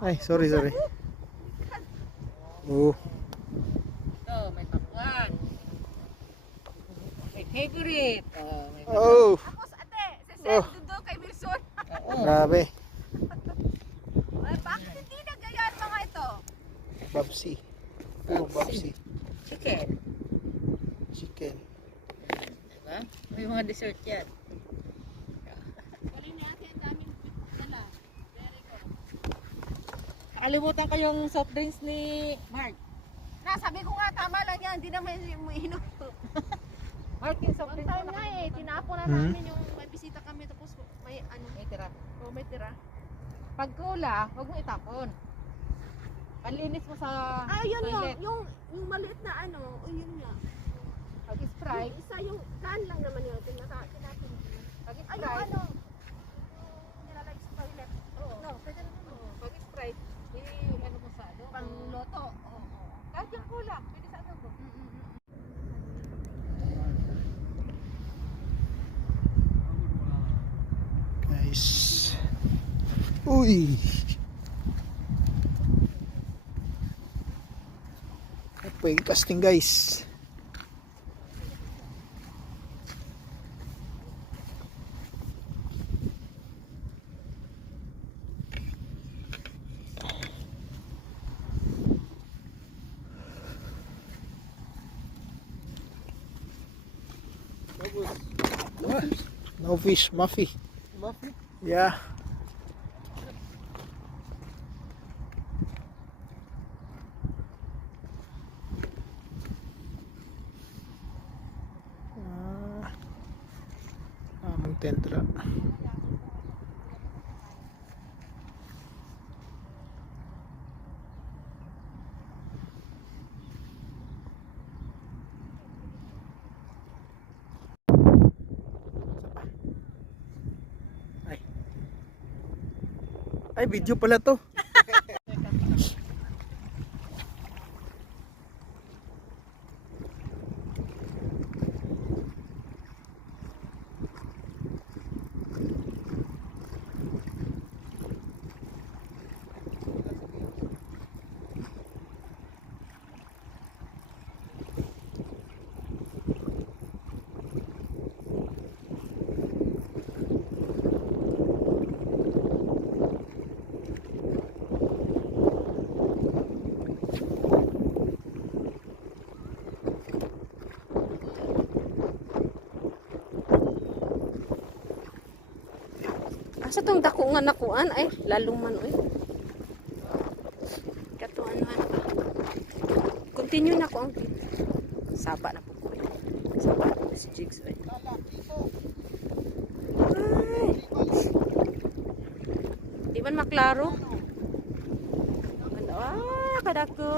Ay, sorry, sorry. Oh, Ito, may pakwan. May favorite. Oh, may oh, Tapos ate, si Oh. Sir Dudo kay Wilson. Oo. grabe. Ay, bakit hindi na ganyan mga ito? Babsi. Puro babsi. Chicken. Chicken. Diba? May mga dessert yan. Nakalimutan ko yung soft drinks ni Mark. Na, sabi ko nga, tama lang yan. Hindi naman umiinom. Mark yung soft One drinks. time nga eh, tinapon na Hmm? namin yung may bisita kami tapos may ano, May tira. oh, may tira. Pag kula, huwag mo itapon. Panlinis mo sa Ah, yun yung, toilet. yung, yung maliit na ano, oh, yun nga. Pag Yung Sprite, isa yung can lang naman yun. Tinata, tinapon ko. pag Ay, yung Sprite, ano, yung nilalagay sa toilet. Oo. No, pwede naman. Oo, pag Sprite, i ano mo sa ano? Pang loto. Oo. Kahit yung kula, pwede sa ano mo. Mm, mm, mm. Guys. Uy. Yung casting guys. No fish, Muffy. Buffy? Yeah. Ah, among tentra. Ay, video pala to. Asa tong dako nga nakuan ay lalong man oy. Kato ano ba? Continue na ko ang saba na po ko. Saba na po si Jigs oy. Ay. Di man maklaro. Ano ah kadako.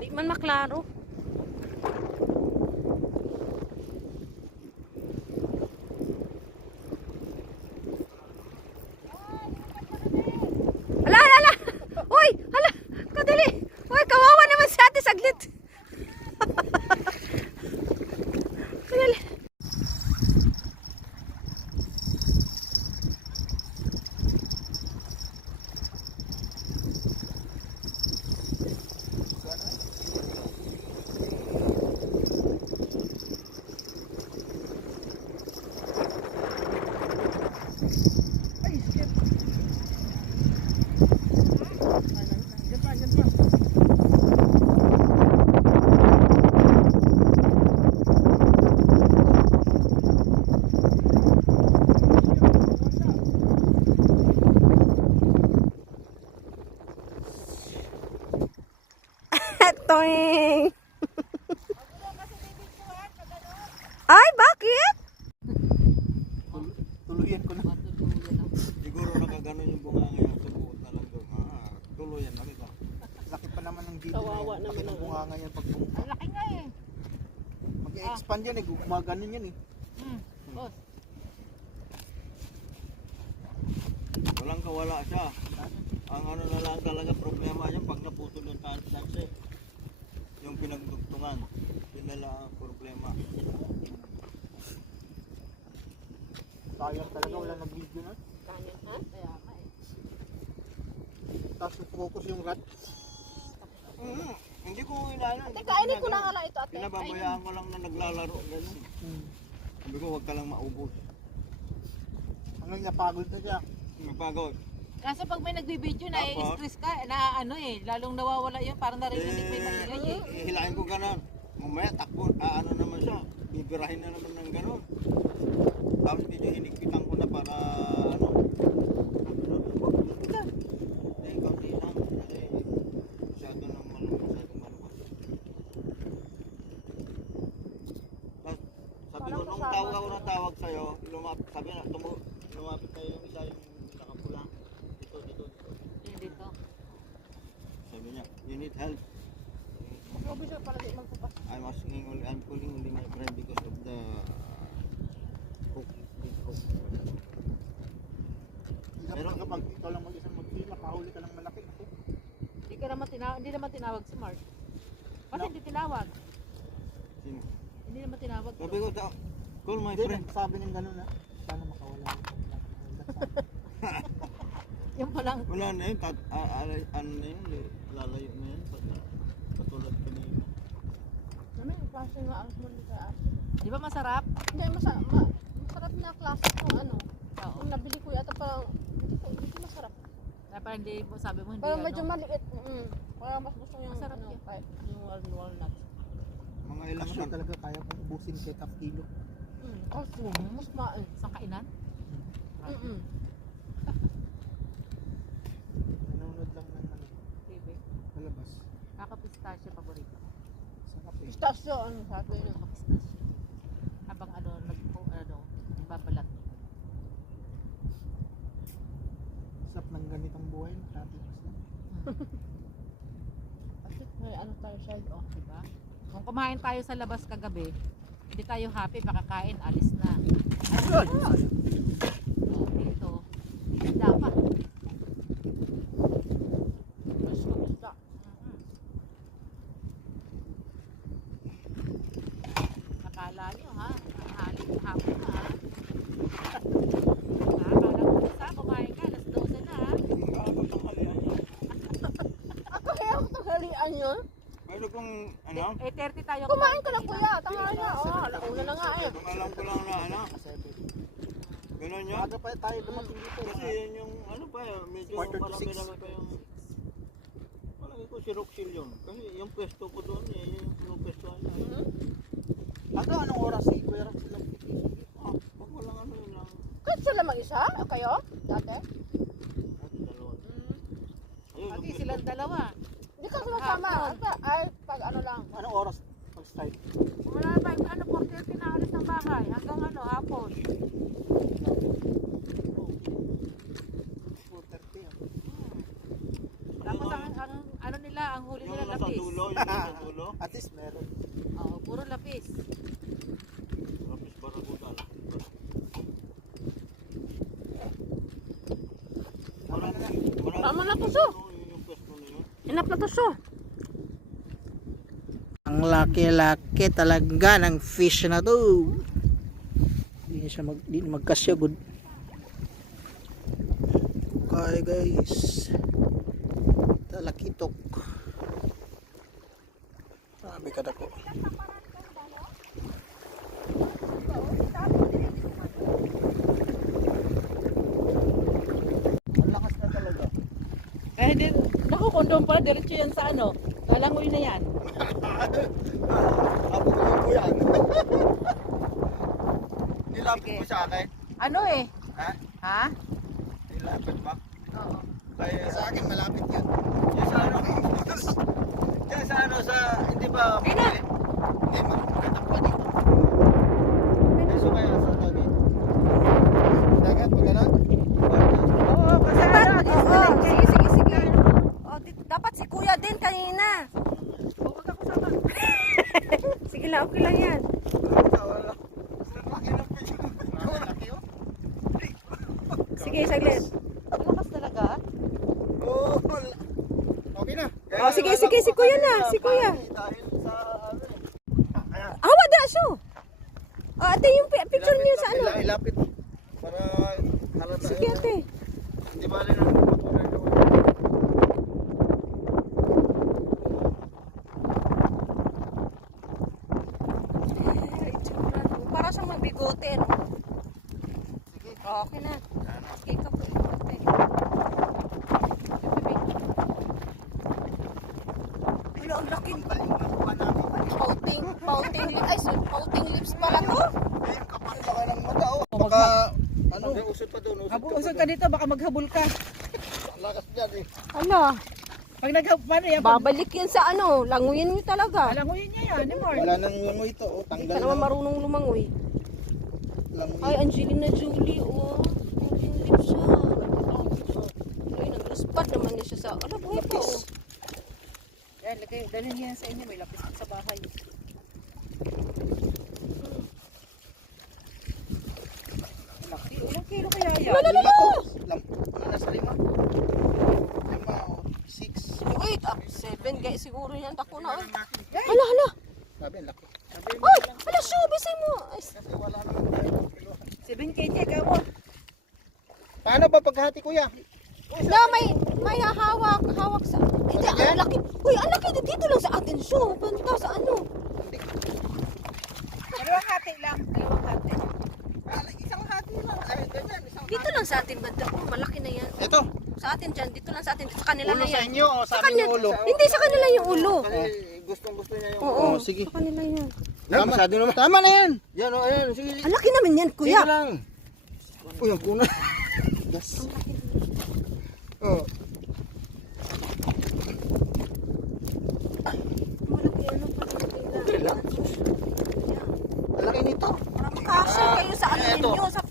Di man maklaro. dito. Kawawa naman. Laki ng yan pag bunganga. Ang laki nga eh. Mag-expand yan eh. Gumaganon yan eh. Hmm, hmm. Boss. Walang kawala siya. Ang ano na lang talaga problema yan pag naputol yung tahan eh. Yung pinagdugtungan. Yun na lang ang problema. Sayang talaga wala nag video na. Kaya nga eh. Tapos focus yung rat. Mm, hindi ko inaano. Ate, kainin ko na nga lang ito, ate. Pinababayaan ko lang na naglalaro. Ganun. Sabi ko, huwag ka lang maubos. Hanggang napagod na siya. Mapagod. Kaso pag may nagbibideo na eh, Tapos? stress ka, na ano eh, lalong nawawala yun, parang narinig mo yung maingay eh. Eh, hilahin ko ganun. Mamaya takbo, ah, ano naman siya. Bibirahin na naman ng ganun. Tapos medyo hinigpitan ko na para ano. Eh, kaunti lang. Eh, masyado na maluwas. Masyado maluwas. Tapos, sabi ko, nung tawag ako ng tawag sa'yo, lumapit, sabi na, tumu, lumapit tayo yung isa yung nakapula. Dito, dito, dito. Yun dito. Sabi niya, you need help. Grabe siya pala di magpapas. I'm asking only, I'm calling only my friend because of the cook. big Meron- na kapag ikaw lang mag-isang mag-fila, kahuli ka lang malaki. Hindi ka naman tinawag, hindi naman tinawag si Mark. Bakit No. hindi tinawag? Sino? Hindi naman tinawag. Sabi ko, "Ta- call my Hindi, friend. sabi ng gano'n na. Sana makawala. Yung palang, Wala na yun, tat, a, a, ano na yun, li- lalayo na yun. Pag, katulad kanina. Ano yung klase nga ang sumunod sa aso? di ba masarap? Hindi, masa, ma, masarap na klase kung ano. Oo. Kung nabili ko yata parang, hindi ko, hindi masarap. Kaya parang hindi mo, sabi mo hindi Parang ano. medyo maliit. Mm. Kaya mas gusto yung Masarap ano, kahit yung wal- walnut. Mga ilang san. talaga kaya kong ubusin kay half kilo. Mm. Kasi mas main. Sa kainan? Mm-mm. Nanonood lang ng ano, TV. palabas. Kaka-pistachio paborito. Sarap eh. Pistachio, ano sabi niya. Kaka-pistachio. Habang ano, nag, ano, nagbabalat. Sarap ng ganitong buhay. Practice lang. Kasi may ano tayo side off. Diba? Kung kumain tayo sa labas kagabi, hindi tayo happy, makakain, alis na. Ayun! Oh, dito. Kamusta. Mhm. Nakala nyo ha, halik hapon na ha. Nakakala mo isa, kumain ka, alas 12 na ha. Ako kaya ako tanghalian yun. Pwede kong, ano? Eh, 30 tayo Kumain ka na kuya, tanghali na. Na nga eh. Kung alam ko lang na, ano? Ganun yun. Maaga pa tayo dumating dito. Kasi yun yung, ano pa yun, medyo Quarter to marami six. pa yung, palagi ko si Roxil yun. Kasi yung pwesto ko doon, eh, yung pinupwestuhan niya. Mhm. Hanggang anong oras si Kuya Ram sila? Ah, pag walang ano yun lang. Kahit sila mag-isa? O kayo? Dati? At dalawa. Ayun, Pati yung silang dalawa. Hindi ka sumasama. Ay, pag ano lang. Anong oras pag-start? Wala pa, ano, 4.30 na alis ng bahay. Hanggang ano, hapon. 4.30. Tapos ang, ang ano nila, ang huli Yung nila nasa lapis. dulo, yung nasa dulo. At least meron. Oo, puro lapis. Lapis barabudal. Marami, marami. Tama na to, so. Yung pwesto na yun. Inap na to so. Ang laki-laki talaga ng fish na to. Hindi siya mag, di magkasya good. Okay guys. Talakitok. Sabi ka na ko. Eh, hindi, naku, kondom pala, diretso yan sa ano. Kalangoy na yan. Abugin ko yan. Nilapit Sige. mo sa akin. Ano eh? Ha? Ha? Nilapit ba? Oo. Kaya sa akin malapit yan. Yung sa ano, yan sa ano, sa, hindi ba, Ay na! Hindi, magkatak pa dito. Peso kaya sa dagat. Dagat, pag ganon? Oo, kasi ano, Oo, sige, sige, sige. Oh, di- dapat si kuya din kanina. Huwag ako sama. Sige lang, okay lang yan. Oh. Sige, saglit. Malakas talaga. Oo. Okay na. Oh, sige, sige, si kuya na, si kuya. dahil sa, ano, Hawa da so. Oh, ate yung pi- picture niyo sa ano. Ila- Ilapit. Para halata. Sige ate. Hindi ba rin ang patuloy na Ay, tsura. Para sa mga bigote, no? Okay na. Okay ka po. ate. Wala, ang laki. Pouting, pouting lips. Ay, so, pouting lips pala to. Kapal baka ng mata oh. Baka ano? Usod pa doon. Usod ka dito, baka maghabol ka. Ang Lakas dyan eh. Ano? Pag naghabol, paano yan? Babalik yan sa ano. Languyin mo talaga. yun niya yan, ni Mark. Wala nang langoy ito. Oh. Hindi Tanggal ka naman na. marunong lumangoy. Langoy. Ay, Angelina Jolie, oh. Pouting lips siya. Ay, nag-spot naman niya siya sa... Ano, buhay pa, oh. Lagay, dalhin niya sa inyo, may lapis sa bahay. Laki, ilang kilo kaya yan? Lam. Ano nasa lima? Lima o. Six. Wait, ah, seven, guys, siguro yan. Tako na, eh. Hala, hala. Sabi, laki. Ay, hala, showbiz mo. Ay, Kasi wala naman tayo. 7 kg ka mo. Paano ba paghati kuya? na, may, may hawak, hawak sa... Hindi, ang laki. Uy, ang laki. Dito sa show. Punta sa ano. Dalawang hati lang, dalawang hati. Ah, isang hati lang. Ay, ganyan. Isang Dito lang sa atin, banda. Oh, malaki na yan. Ito. Sa atin dyan, dito lang sa atin. Sa kanila Ulo na sa yan. inyo o sa Sa amin kanila, yung ulo? hindi, sa kanila yung ulo. Kasi gustong gusto niya yung Oo, Oh, sige. sa kanila yan. Tama. Masyado naman. Tama na yan. Yan o, ayan. Sige. Ang laki naman yan, Sige kuya. lang. Uy, ang kuna. Gas. Oh. Malaki ano pa Relax. Ang laki nito. Para makasya kayo sa